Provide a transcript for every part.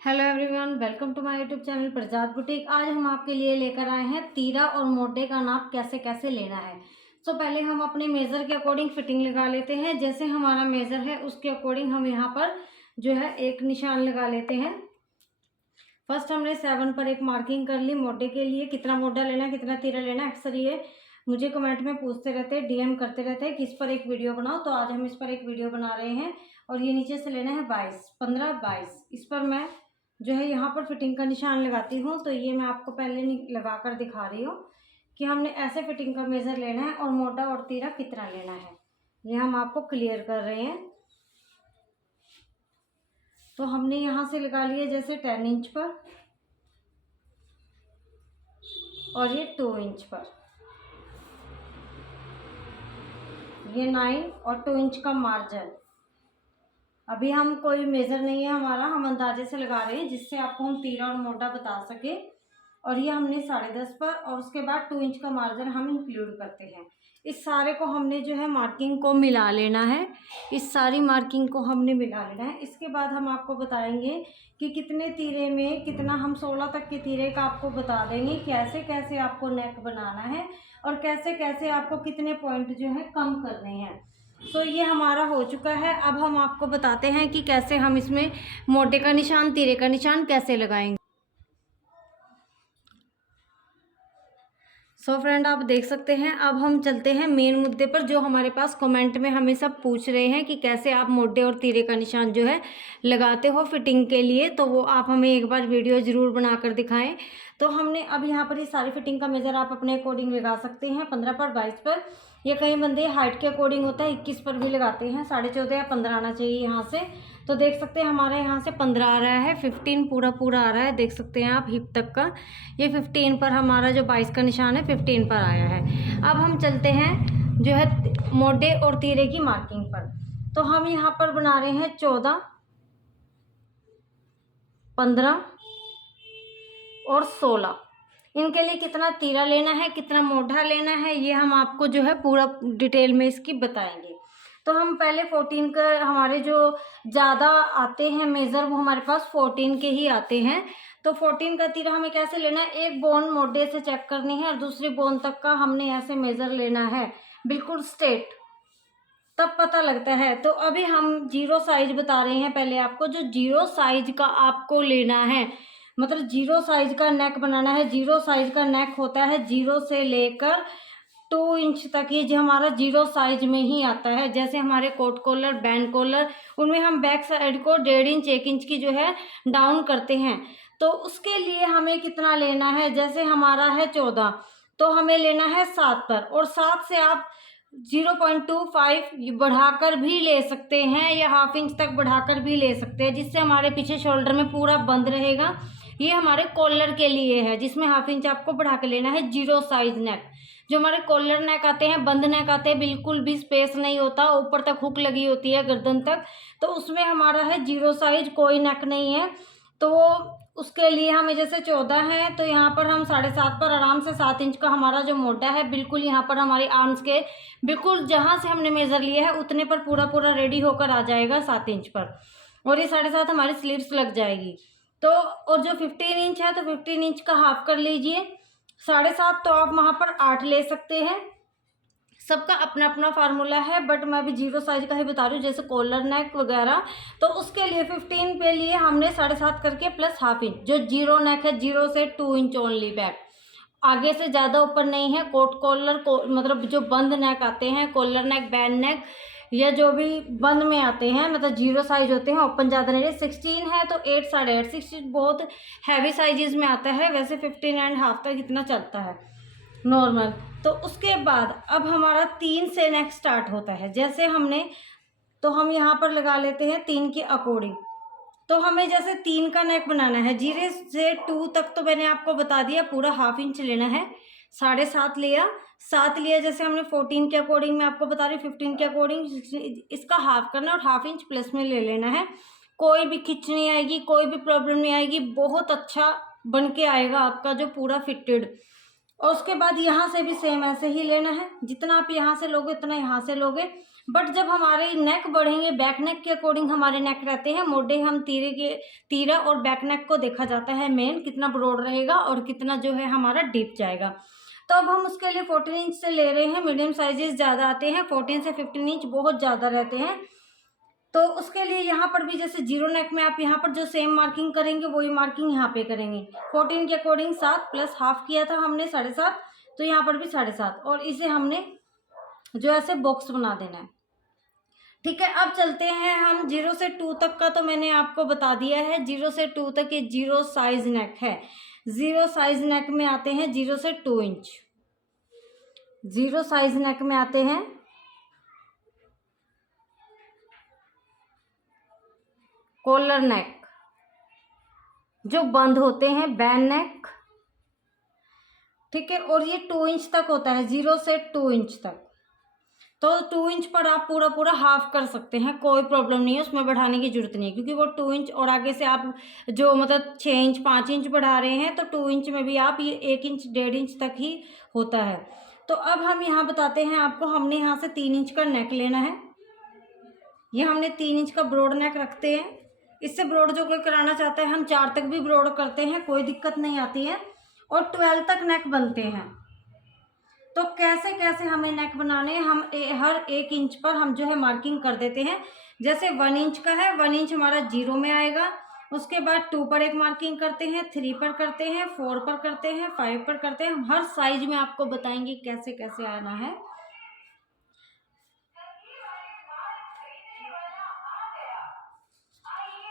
Hello everyone, welcome to my YouTube channel Prajat boutique. आज हम आपके लिए लेकर आए हैं तीरा और मोटे का नाप कैसे कैसे लेना है। पहले हम अपने मेज़र के अकॉर्डिंग फिटिंग लगा लेते हैं। जैसे हमारा मेज़र है उसके अकॉर्डिंग हम यहाँ पर जो है एक निशान लगा लेते हैं। फर्स्ट हमने 7 पर एक मार्किंग कर ली। मोटे के लिए कितना मोटा लेना है, कितना तीरा लेना है, अक्सर ये मुझे कमेंट में पूछते रहते हैं, डीएम करते रहते हैं कि इस पर एक वीडियो बनाओ। तो आज हम इस पर एक वीडियो बना रहे हैं। और ये नीचे से लेना है 22, 15, 22। इस पर मैं जो है यहाँ पर फिटिंग का निशान लगाती हूँ। तो ये मैं आपको पहले लगा कर दिखा रही हूँ कि हमने ऐसे फिटिंग का मेज़र लेना है और मोटा और तीरा कितना लेना है, ये हम आपको क्लियर कर रहे हैं। तो हमने यहाँ से लगा लिया जैसे 10 इंच पर और ये 2 इंच पर, ये 9 और 2 इंच का मार्जिन। अभी हम कोई मेज़र नहीं है हमारा, हम अंदाजे से लगा रहे हैं जिससे आपको हम तीरा और मोटा बता सके। और ये हमने 10.5 पर और उसके बाद 2 इंच का मार्जिन हम इंक्लूड करते हैं। इस सारे को हमने जो है मार्किंग को मिला लेना है, इस सारी मार्किंग को हमने मिला लेना है। इसके बाद हम आपको बताएंगे कि कितने तीरे में कितना, हम 16 तक के तीरे का आपको बता देंगे कैसे कैसे आपको नेक बनाना है और कैसे कैसे आपको कितने पॉइंट जो है कम करने हैं। ये हमारा हो चुका है। अब हम आपको बताते हैं कि कैसे हम इसमें मोटे का निशान, तीरे का निशान कैसे लगाएंगे। फ्रेंड, आप देख सकते हैं। अब हम चलते हैं मेन मुद्दे पर, जो हमारे पास कमेंट में हमें सब पूछ रहे हैं कि कैसे आप मोटे और तीरे का निशान जो है लगाते हो फिटिंग के लिए। तो वो आप हमें एक बार वीडियो ज़रूर बनाकर दिखाएं। तो हमने अब यहाँ पर ये सारी फिटिंग का मेज़र आप अपने अकॉर्डिंग लगा सकते हैं, 15 पर, 22 पर, या कई बंदे हाइट के अकॉर्डिंग होता है 21 पर भी लगाते हैं। 14.5 या 15 आना चाहिए यहाँ से। तो देख सकते हैं हमारे यहाँ से 15 आ रहा है, 15 पूरा पूरा आ रहा है। देख सकते हैं आप हिप तक का। ये 15 पर हमारा जो 22 का निशान है 15 पर आया है। अब हम चलते हैं जो है मोटे और तीरे की मार्किंग पर। तो हम यहाँ पर बना रहे हैं 14, 15 और 16। इनके लिए कितना तीरा लेना है, कितना मोटा लेना है, ये हम आपको जो है पूरा डिटेल में इसकी बताएंगे। तो हम पहले 14 का, हमारे जो ज़्यादा आते हैं मेज़र वो हमारे पास 14 के ही आते हैं। तो 14 का तीरा हमें कैसे लेना है, एक बोन मोटे से चेक करनी है और दूसरी बोन तक का हमने ऐसे मेज़र लेना है, बिल्कुल स्ट्रेट, तब पता लगता है। तो अभी हम 0 साइज बता रहे हैं पहले आपको। जो 0 साइज का आपको लेना है, मतलब 0 साइज का नेक बनाना है। 0 साइज का नेक होता है 0 से लेकर 2 इंच तक, ये जो हमारा 0 साइज में ही आता है। जैसे हमारे कोट कॉलर, बैंड कॉलर, उनमें हम बैक साइड को 1.5 इंच, 1 इंच की जो है डाउन करते हैं। तो उसके लिए हमें कितना लेना है, जैसे हमारा है 14, तो हमें लेना है 7 पर। और 7 से आप 0.25 बढ़ाकर भी ले सकते हैं या हाफ इंच तक बढ़ाकर भी ले सकते हैं, जिससे हमारे पीछे शोल्डर में पूरा बंद रहेगा। ये हमारे कॉलर के लिए है, जिसमें हाफ इंच आपको बढ़ा के लेना है। 0 साइज नेक, जो हमारे कॉलर नेक आते हैं, बंद नेक आते हैं, बिल्कुल भी स्पेस नहीं होता, ऊपर तक हुक लगी होती है गर्दन तक, तो उसमें हमारा है 0 साइज, कोई नेक नहीं है। तो वो उसके लिए हमें, जैसे 14 है तो यहाँ पर हम 7.5 पर आराम से 7 इंच का हमारा जो मोटा है, बिल्कुल यहाँ पर हमारी आर्म्स के बिल्कुल जहाँ से हमने मेज़र लिया है उतने पर पूरा पूरा रेडी होकर आ जाएगा 7 इंच पर। और ये 7.5 हमारी स्लीव्स लग जाएगी। तो और जो 15 इंच है तो 15 इंच का हाफ कर लीजिए। 7.5 तो आप वहाँ पर 8 ले सकते हैं। सबका अपना अपना फार्मूला है, बट मैं अभी 0 साइज का ही बता रही हूँ, जैसे कॉलर नेक वगैरह। तो उसके लिए 15 पे लिए हमने 7.5 करके प्लस हाफ इंच। जो 0 नेक है 0 से 2 इंच ओनली बैक, आगे से ज़्यादा ऊपर नहीं है। कोट कॉलर को मतलब जो बंद नेक आते हैं, कॉलर नेक, बैंड नेक, या जो भी बंद में आते हैं, मतलब 0 साइज होते हैं, ओपन ज़्यादा नहीं है। 16 है तो 8, 8.5, 16 बहुत हैवी साइजेस में आता है। वैसे 15.5 तक इतना चलता है नॉर्मल। तो उसके बाद अब हमारा 3 से नेक स्टार्ट होता है। जैसे हमने, तो हम यहाँ पर लगा लेते हैं 3 के अकॉर्डिंग। तो हमें जैसे 3 का नेक बनाना है, 0 से 2 तक तो मैंने आपको बता दिया, पूरा हाफ इंच लेना है। 7.5 लिया, 7 लिया, जैसे हमने 14 के अकॉर्डिंग मैं आपको बता रही हूँ, 15 के अकॉर्डिंग इसका हाफ करना और हाफ इंच प्लस में ले लेना है। कोई भी खिंच नहीं आएगी, कोई भी प्रॉब्लम नहीं आएगी, बहुत अच्छा बन के आएगा आपका जो पूरा फिटेड। और उसके बाद यहाँ से भी सेम ऐसे ही लेना है, जितना आप यहाँ से लोगे उतना यहाँ से लोगे। बट जब हमारे नेक बढ़ेंगे, बैक नेक के अकॉर्डिंग हमारे नेक रहते हैं मोटे, हम तीरा और बैक नेक को देखा जाता है मेन कितना ब्रॉड रहेगा और कितना जो है हमारा डीप जाएगा। तो अब हम उसके लिए 14 इंच से ले रहे हैं। मीडियम साइजेस ज़्यादा आते हैं, 14 से 15 इंच बहुत ज़्यादा रहते हैं। तो उसके लिए यहाँ पर भी जैसे जीरो नेक में आप यहाँ पर जो सेम मार्किंग करेंगे वही मार्किंग यहाँ पे करेंगे। 14 के अकॉर्डिंग 7 प्लस हाफ किया था हमने 7.5, तो यहाँ पर भी 7.5, और इसे हमने जो ऐसे बॉक्स बना देना है। ठीक है, अब चलते हैं हम 0 से 2 तक का, तो मैंने आपको बता दिया है 0 से 2 तक ये 0 साइज नेक है। 0 साइज नेक में आते हैं 0 से 2 इंच। 0 साइज नेक में आते हैं कॉलर नेक, जो बंद होते हैं बैन नेक। ठीक है, और ये 2 इंच तक होता है, 0 से 2 इंच तक। तो 2 इंच पर आप पूरा पूरा हाफ कर सकते हैं, कोई प्रॉब्लम नहीं है, उसमें बढ़ाने की जरूरत नहीं है, क्योंकि वो 2 इंच और आगे से आप जो मतलब 6 इंच 5 इंच बढ़ा रहे हैं, तो 2 इंच में भी आप ये 1 इंच 1.5 इंच तक ही होता है। तो अब हम यहाँ बताते हैं आपको, हमने यहाँ से 3 इंच का नेक लेना है। ये हमने 3 इंच का ब्रॉड नेक रखते हैं। इससे ब्रॉड जो कोई कराना चाहता है, हम 4 तक भी ब्रॉड करते हैं, कोई दिक्कत नहीं आती है, और 12 तक नेक बनते हैं। तो कैसे कैसे हमें नेक बनाने हैं, हम हर 1 इंच पर हम जो है मार्किंग कर देते हैं। जैसे 1 इंच का है, 1 इंच हमारा 0 में आएगा, उसके बाद 2 पर एक मार्किंग करते हैं, 3 पर करते हैं, 4 पर करते हैं, 5 पर करते हैं। हम हर साइज में आपको बताएंगे कैसे कैसे आना है।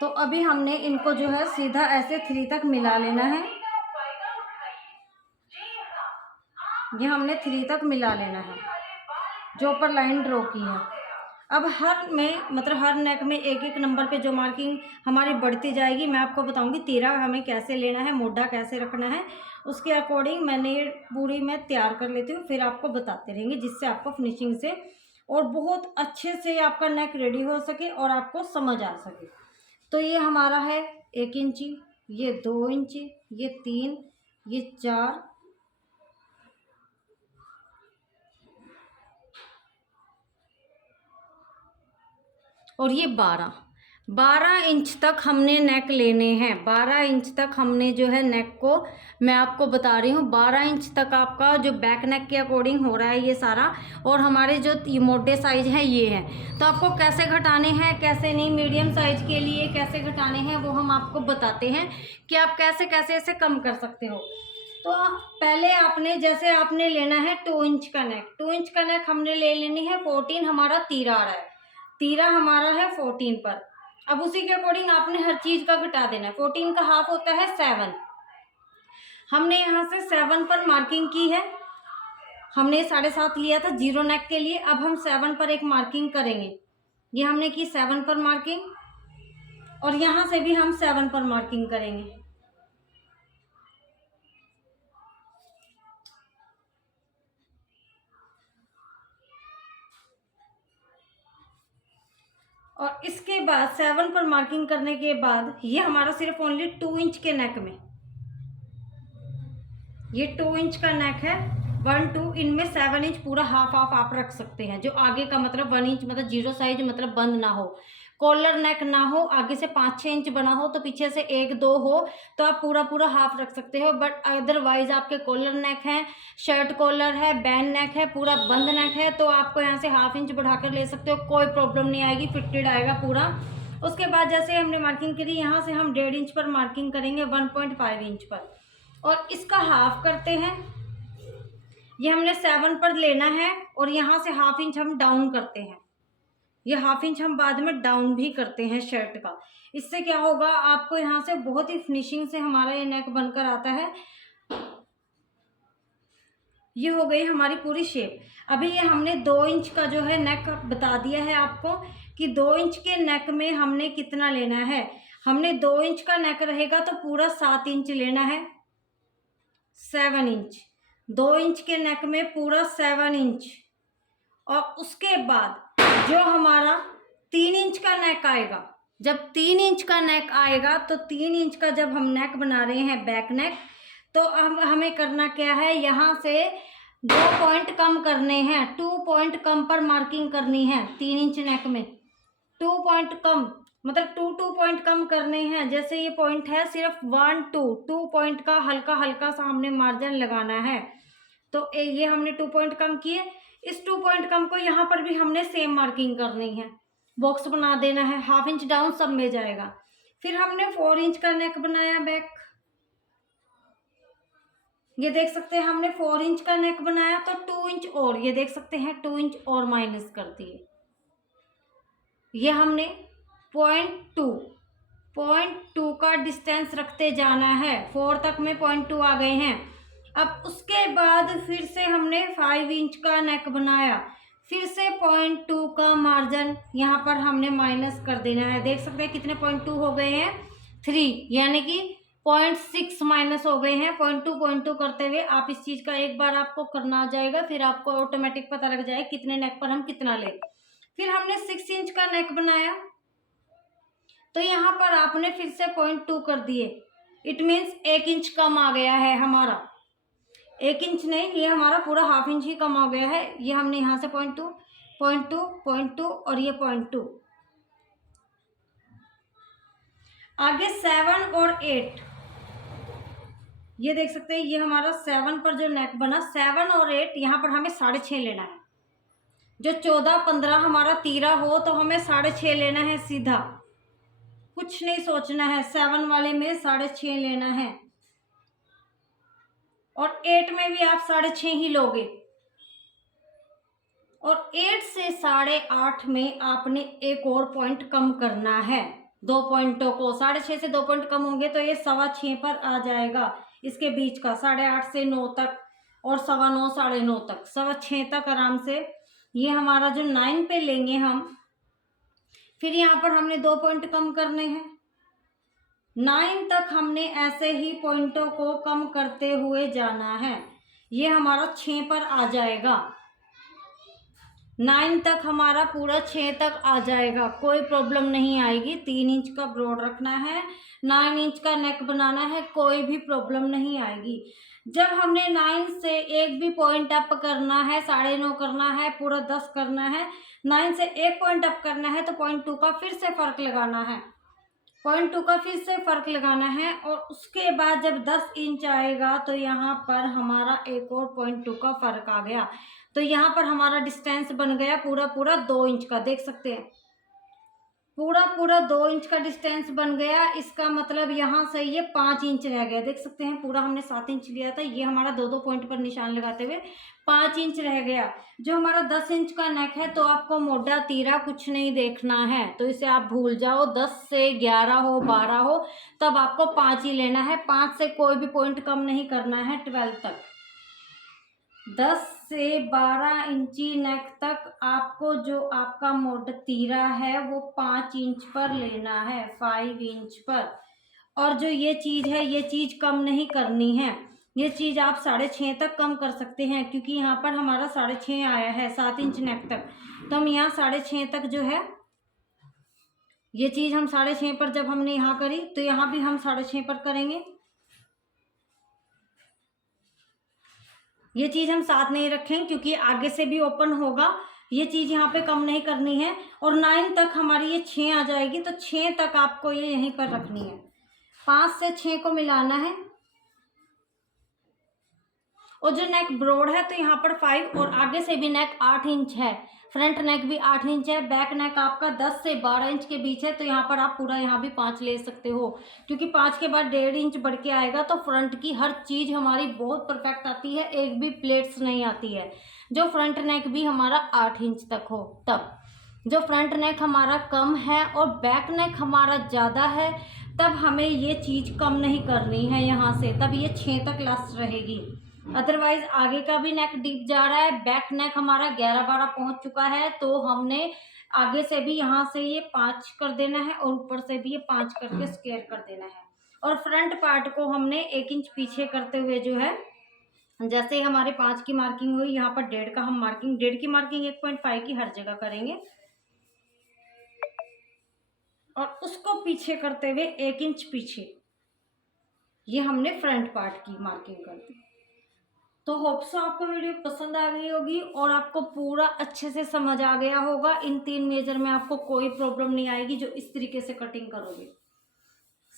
तो अभी हमने इनको जो है सीधा ऐसे 3 तक मिला लेना है। ये हमने 3 तक मिला लेना है, जो ऊपर लाइन ड्रॉ की है। अब हर में मतलब हर नेक में एक एक नंबर पे जो मार्किंग हमारी बढ़ती जाएगी, मैं आपको बताऊंगी तीरा हमें कैसे लेना है, मोढ़ा कैसे रखना है, उसके अकॉर्डिंग मैंने ये पूरी मैं तैयार कर लेती हूँ, फिर आपको बताते रहेंगे, जिससे आपको फिनिशिंग से और बहुत अच्छे से आपका नेक रेडी हो सके और आपको समझ आ सके। तो ये हमारा है 1 इंची, ये 2 इंची, ये 3, ये 4, और ये 12 इंच तक हमने नेक लेने हैं। 12 इंच तक हमने जो है नेक को, मैं आपको बता रही हूँ 12 इंच तक आपका जो बैक नेक के अकॉर्डिंग हो रहा है ये सारा, और हमारे जो मोटे साइज हैं ये हैं। तो आपको कैसे घटाने हैं कैसे नहीं, मीडियम साइज के लिए कैसे घटाने हैं वो हम आपको बताते हैं कि आप कैसे कैसे इसे कम कर सकते हो। तो पहले आपने जैसे आपने लेना है 2 इंच का नेक, 2 इंच का नेक हमने ले लेनी है 14, हमारा तीरा आ रहा है, तीरा हमारा है 14 पर। अब उसी के अकॉर्डिंग आपने हर चीज का घटा देना है। 14 का हाफ होता है 7, हमने यहाँ से 7 पर मार्किंग की है, हमने 7.5 लिया था 0 नेक के लिए। अब हम 7 पर एक मार्किंग करेंगे, ये हमने की 7 पर मार्किंग, और यहाँ से भी हम 7 पर मार्किंग करेंगे। और इसके बाद 7 पर मार्किंग करने के बाद ये हमारा सिर्फ ओनली 2 इंच के नेक में, ये 2 इंच का नेक है, 1 2, इनमें 7 इंच पूरा हाफ हाफ आप रख सकते हैं। जो आगे का मतलब 1 इंच मतलब 0 साइज मतलब बंद ना हो, कॉलर नेक ना हो, आगे से 5-6 इंच बना हो तो पीछे से 1-2 हो, तो आप पूरा पूरा हाफ रख सकते हो। बट अदरवाइज आपके कॉलर नेक है, शर्ट कॉलर है, बैन नेक है, पूरा बंद नेक है, तो आपको यहाँ से ½ इंच बढ़ा कर ले सकते हो, कोई प्रॉब्लम नहीं आएगी, फिटेड आएगा पूरा। उसके बाद जैसे हमने मार्किंग करी, यहाँ से हम 1.5 इंच पर मार्किंग करेंगे 1.5 इंच पर, और इसका हाफ करते हैं। ये हमने 7 पर लेना है, और यहाँ से ½ इंच हम डाउन करते हैं, ये ½ इंच हम बाद में डाउन भी करते हैं शर्ट का। इससे क्या होगा, आपको यहाँ से बहुत ही फिनिशिंग से हमारा ये नेक बनकर आता है। ये हो गई हमारी पूरी शेप। अभी ये हमने 2 इंच का जो है नेक बता दिया है आपको कि 2 इंच के नेक में हमने कितना लेना है। हमने 2 इंच का नेक रहेगा तो पूरा 7 इंच लेना है, 7 इंच, 2 इंच के नेक में पूरा 7 इंच। और उसके बाद जो हमारा 3 इंच का नेक आएगा, जब 3 इंच का नेक आएगा, तो 3 इंच का जब हम नेक बना रहे हैं बैक नेक, तो हमें करना क्या है, यहाँ से 2 पॉइंट कम करने हैं, 2 पॉइंट कम पर मार्किंग करनी है 3 इंच नेक में। 2 पॉइंट कम मतलब 2 पॉइंट कम करने हैं। जैसे ये पॉइंट है सिर्फ 1 2 पॉइंट का हल्का हल्का सा हमने मार्जिन लगाना है। तो ये हमने 2 पॉइंट कम किए। इस 2 पॉइंट कम को यहाँ पर भी हमने सेम मार्किंग करनी है, बॉक्स बना देना है, 1/2 इंच डाउन सब में जाएगा। फिर हमने 4 इंच का नेक बनाया बैक। ये देख सकते हैं हमने 4 इंच का नेक बनाया तो 2 इंच और, ये देख सकते हैं 2 इंच और माइनस कर दिए। ये हमने पॉइंट टू का डिस्टेंस रखते जाना है। 4 तक में 0.2 आ गए हैं। अब उसके बाद फिर से हमने 5 इंच का नेक बनाया, फिर से 0.2 का मार्जिन यहाँ पर हमने माइनस कर देना है। देख सकते हैं कितने 0.2 हो गए हैं, 3, यानी कि 0.6 माइनस हो गए हैं। 0.2 करते हुए आप इस चीज का एक बार आपको करना आ जाएगा, फिर आपको ऑटोमेटिक पता लग जाए कितने नेक पर हम कितना ले। फिर हमने 6 इंच का नेक बनाया तो यहाँ पर आपने फिर से 0.2 कर दिए। इट मीन्स 1 इंच कम आ गया है हमारा, 1 इंच नहीं, ये हमारा पूरा 1/2 इंच ही कम हो गया है। ये हमने यहाँ से 0.2 और ये 0.2। आगे 7 और 8, ये देख सकते हैं ये हमारा 7 पर जो नेक बना, 7 और 8 यहाँ पर हमें 6.5 लेना है। जो 14 15 हमारा तीरा हो तो हमें 6.5 लेना है सीधा, कुछ नहीं सोचना है। 7 वाले में 6.5 लेना है और 8 में भी आप 6.5 ही लोगे। और 8 से 8.5 में आपने एक और पॉइंट कम करना है। 2 पॉइंटों को 6.5 से 2 पॉइंट कम होंगे तो ये 6.25 पर आ जाएगा। इसके बीच का 8.5 से 9 तक और 9:15 9:30 तक, 6.25 तक आराम से ये हमारा जो 9 पे लेंगे हम। फिर यहाँ पर हमने 2 पॉइंट कम करने हैं। 9 तक हमने ऐसे ही पॉइंटों को कम करते हुए जाना है। ये हमारा 6 पर आ जाएगा। 9 तक हमारा पूरा 6 तक आ जाएगा, कोई प्रॉब्लम नहीं आएगी। 3 इंच का ब्रॉड रखना है, 9 इंच का नेक बनाना है, कोई भी प्रॉब्लम नहीं आएगी। जब हमने 9 से एक भी पॉइंट अप करना है, 9.5 करना है, पूरा 10 करना है, 9 से एक पॉइंट अप करना है तो 0.2 का फिर से फर्क लगाना है। 0.2 का फिर से फर्क लगाना है और उसके बाद जब 10 इंच आएगा तो यहाँ पर हमारा एक और 0.2 का फर्क आ गया। तो यहाँ पर हमारा डिस्टेंस बन गया पूरा 2 इंच का। देख सकते हैं पूरा 2 इंच का डिस्टेंस बन गया। इसका मतलब यहाँ से ये 5 इंच रह गया। देख सकते हैं पूरा हमने 7 इंच लिया था, ये हमारा 2 पॉइंट पर निशान लगाते हुए 5 इंच रह गया। जो हमारा 10 इंच का नेक है तो आपको मोटा तीरा कुछ नहीं देखना है, तो इसे आप भूल जाओ। 10 से 11 हो 12 हो तब आपको 5 ही लेना है। 5 से कोई भी पॉइंट कम नहीं करना है 12 तक। 10 से 12 इंची नेक तक आपको जो आपका मोटा तीरा है वो 5 इंच पर लेना है, 5 इंच पर। और जो ये चीज़ है ये चीज़ कम नहीं करनी है, ये चीज़ आप 6.5 तक कम कर सकते हैं क्योंकि यहाँ पर हमारा 6.5 आया है 7 इंच नेक तक। तो हम यहाँ 6.5 तक जो है ये चीज़ हम 6.5 पर जब हमने यहाँ करी तो यहाँ भी हम 6.5 पर करेंगे। ये चीज़ हम साथ नहीं रखें क्योंकि आगे से भी ओपन होगा। ये चीज़ यहाँ पे कम नहीं करनी है। और 9 तक हमारी ये 6 आ जाएगी तो 6 तक आपको ये यहीं पर रखनी है। 5 से 6 को मिलाना है। और जो नेक ब्रॉड है तो यहाँ पर 5 और आगे से भी नेक 8 इंच है, फ्रंट नेक भी 8 इंच है, बैक नेक आपका 10 से 12 इंच के बीच है। तो यहाँ पर आप पूरा यहाँ भी 5 ले सकते हो क्योंकि 5 के बाद 1.5 इंच बढ़ के आएगा तो फ्रंट की हर चीज़ हमारी बहुत परफेक्ट आती है, एक भी प्लेट्स नहीं आती है। जो फ्रंट नेक भी हमारा 8 इंच तक हो तब। जो फ्रंट नेक हमारा कम है और बैक नेक हमारा ज़्यादा है तब हमें ये चीज़ कम नहीं करनी है यहाँ से, तब ये 6 तक लास्ट रहेगी। अदरवाइज आगे का भी नेक डीप जा रहा है, बैक नेक हमारा 11-12 पहुंच चुका है तो हमने आगे से भी यहाँ से ये 5 कर देना है और ऊपर से भी ये 5 करके स्क्वायर कर देना है। और फ्रंट पार्ट को हमने 1 इंच पीछे करते हुए जो है, जैसे ही हमारे 5 की मार्किंग हुई यहाँ पर 1.5 का हम मार्किंग, 1.5 की मार्किंग 1.5 की हर जगह करेंगे और उसको पीछे करते हुए 1 इंच पीछे ये हमने फ्रंट पार्ट की मार्किंग कर दी। तो होप सो आपको वीडियो पसंद आ गई होगी और आपको पूरा अच्छे से समझ आ गया होगा। इन 3 मेजर में आपको कोई प्रॉब्लम नहीं आएगी जो इस तरीके से कटिंग करोगे।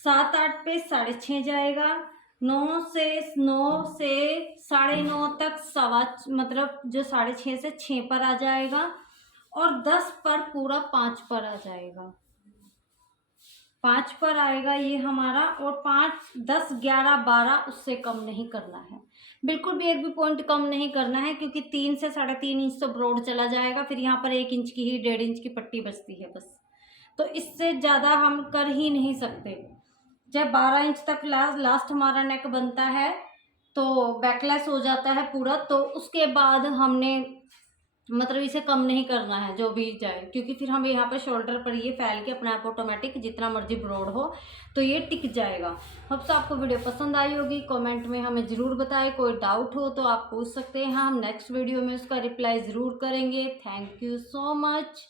7-8 पे 6.5 जाएगा, 9 से 9.5 तक मतलब जो 6.5 से 6 पर आ जाएगा और 10 पर पूरा 5 पर आ जाएगा। 5 पर आएगा ये हमारा, और 5, 10, 11, 12 उससे कम नहीं करना है, बिल्कुल भी एक भी पॉइंट कम नहीं करना है, क्योंकि 3 से 3.5 इंच तो ब्रॉड चला जाएगा। फिर यहाँ पर 1 इंच की ही 1.5 इंच की पट्टी बचती है बस, तो इससे ज़्यादा हम कर ही नहीं सकते। जब 12 इंच तक लास्ट हमारा नेक बनता है तो बैकलेस हो जाता है पूरा, तो उसके बाद हमने मतलब इसे कम नहीं करना है जो भी जाए, क्योंकि फिर हम यहाँ पर शोल्डर पर ये फैल के अपने आप ऑटोमेटिक जितना मर्जी ब्रॉड हो तो ये टिक जाएगा। होप सो आपको वीडियो पसंद आई होगी। कमेंट में हमें ज़रूर बताएं, कोई डाउट हो तो आप पूछ सकते हैं, हम नेक्स्ट वीडियो में उसका रिप्लाई ज़रूर करेंगे। Thank you so much.